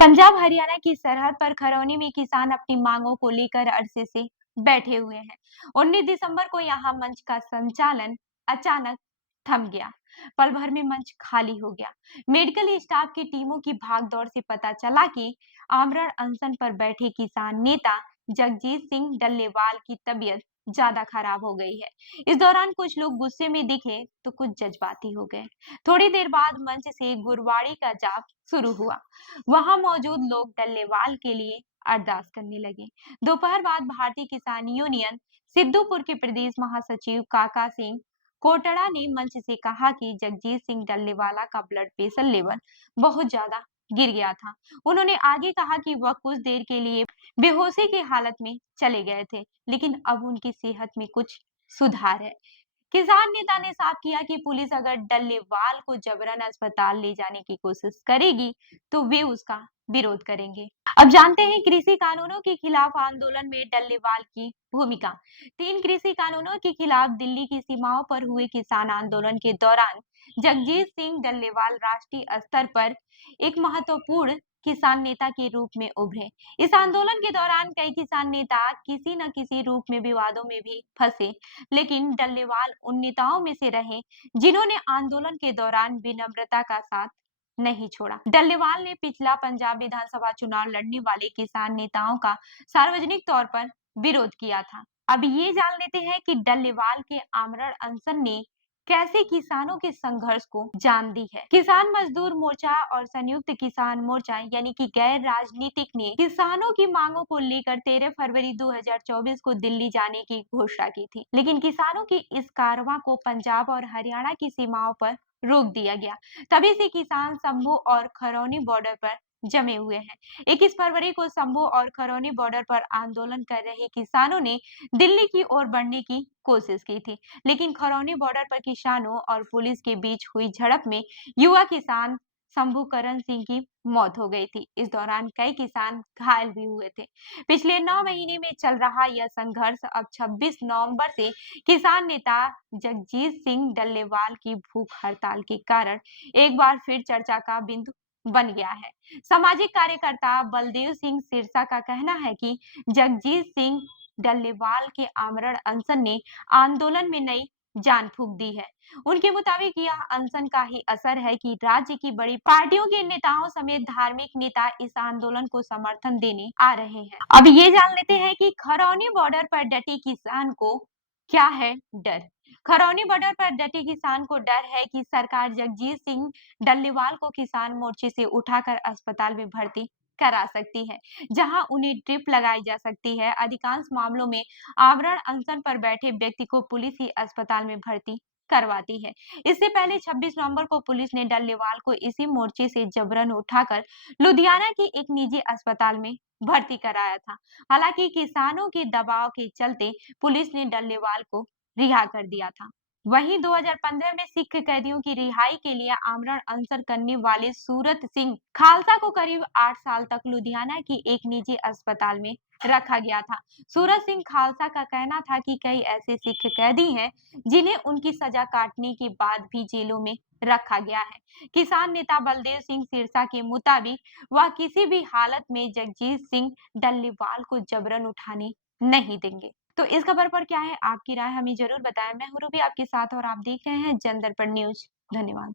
पंजाब हरियाणा की सरहद पर खरौनी में किसान अपनी मांगों को लेकर अरसे से बैठे हुए हैं। 19 दिसंबर को यहां मंच का संचालन अचानक थम गया। पल भर में मंच खाली हो गया। मेडिकल स्टाफ की टीमों की भागदौड़ से पता चला कि आमरण अनशन पर बैठे किसान नेता जगजीत सिंह डल्लेवाल की तबीयत ज्यादा खराब हो गई है। इस दौरान कुछ लोग गुस्से में दिखे तो कुछ जज्बाती हो गए। थोड़ी देर बाद मंच से गुरबाड़ी का जाप शुरू हुआ। वहां मौजूद लोग डल्लेवाल के लिए अरदास करने लगे। दोपहर बाद भारतीय किसान यूनियन सिद्धूपुर के प्रदेश महासचिव काका सिंह कोटड़ा ने मंच से कहा कि जगजीत सिंह डल्लेवाला का ब्लड प्रेशर लेवल बहुत ज्यादा गिर गया था। उन्होंने आगे कहा कि वह कुछ देर के लिए बेहोशी की हालत में चले गए थे, लेकिन अब उनकी सेहत में कुछ सुधार है। किसान नेता ने साफ किया कि पुलिस अगर डल्लेवाल को जबरन अस्पताल ले जाने की कोशिश करेगी तो वे उसका विरोध करेंगे। अब जानते हैं कृषि कानूनों के खिलाफ आंदोलन में डल्लेवाल की भूमिका। 3 कृषि कानूनों के खिलाफ दिल्ली की सीमाओं पर हुए किसान आंदोलन के दौरान जगजीत सिंह डल्लेवाल राष्ट्रीय स्तर पर एक महत्वपूर्ण किसान नेता के रूप में उभरे। इस आंदोलन के दौरान कई किसान नेता किसी न किसी रूप में विवादों में भी फंसे, लेकिन डल्लेवाल उन नेताओं में से रहे जिन्होंने आंदोलन के दौरान विनम्रता का साथ नहीं छोड़ा। डल्लेवाल ने पिछला पंजाब विधानसभा चुनाव लड़ने वाले किसान नेताओं का सार्वजनिक तौर पर विरोध किया था। अब ये जान लेते हैं कि डल्लेवाल के आमरण अनशन ने कैसे किसानों के संघर्ष को जान दी है। किसान मजदूर मोर्चा और संयुक्त किसान मोर्चा यानी कि गैर राजनीतिक ने किसानों की मांगों को लेकर 13 फरवरी 2024 को दिल्ली जाने की घोषणा की थी, लेकिन किसानों की इस कारवां को पंजाब और हरियाणा की सीमाओं पर रोक दिया गया। तभी से किसान शंभू और खरौनी बॉर्डर पर जमे हुए हैं। 21 फरवरी को शंभू और खरौनी बॉर्डर पर आंदोलन कर रहे किसानों ने दिल्ली की ओर बढ़ने की कोशिश की थी, लेकिन खरौनी बॉर्डर पर किसानों और पुलिस के बीच हुई झड़प में युवा किसान शंभू करण सिंह की मौत हो गई थी। इस दौरान कई किसान घायल भी हुए थे। पिछले 9 महीने में चल रहा यह संघर्ष अब 26 नवंबर से किसान नेता जगजीत सिंह डल्लेवाल की भूख हड़ताल के कारण एक बार फिर चर्चा का बिंदु बन गया है। सामाजिक कार्यकर्ता बलदेव सिंह सिरसा का कहना है कि जगजीत सिंह डल्लेवाल के आमरण अनशन ने आंदोलन में नई जान फूंक दी है। उनके मुताबिक यह अनशन का ही असर है कि राज्य की बड़ी पार्टियों के नेताओं समेत धार्मिक नेता इस आंदोलन को समर्थन देने आ रहे हैं। अब ये जान लेते हैं कि खरौनी बॉर्डर पर डटे किसान को क्या है डर। खरौनी बॉर्डर पर डटे किसान को डर है कि सरकार जगजीत सिंह डल्लेवाल को किसान मोर्चे से उठाकर अस्पताल में भर्ती करा सकती है, जहां उन्हें ड्रिप लगाई जा सकती है। अधिकांश मामलों में आवरण अनशन पर बैठे व्यक्ति को पुलिस ही अस्पताल में भर्ती करवाती है। इससे पहले 26 नवंबर को पुलिस ने डल्लेवाल को इसी मोर्चे से जबरन उठाकर लुधियाना के एक निजी अस्पताल में भर्ती कराया था। हालांकि किसानों के दबाव के चलते पुलिस ने डल्लेवाल को रिहा कर दिया था। वहीं 2015 में सिख कैदियों की रिहाई के लिए आमरण अनशन करने वाले सूरत सिंह खालसा को करीब 8 साल तक लुधियाना की एक निजी अस्पताल में रखा गया था। सूरत सिंह खालसा का कहना था कि कई ऐसे सिख कैदी हैं जिन्हें उनकी सजा काटने के बाद भी जेलों में रखा गया है। किसान नेता बलदेव सिंह सिरसा के मुताबिक वह किसी भी हालत में जगजीत सिंह डल्लेवाल को जबरन उठाने नहीं देंगे। तो इस खबर पर क्या है आपकी राय, हमें जरूर बताएं। मैं हूं रूबी आपके साथ और आप देख रहे हैं जन दर्पण न्यूज। धन्यवाद।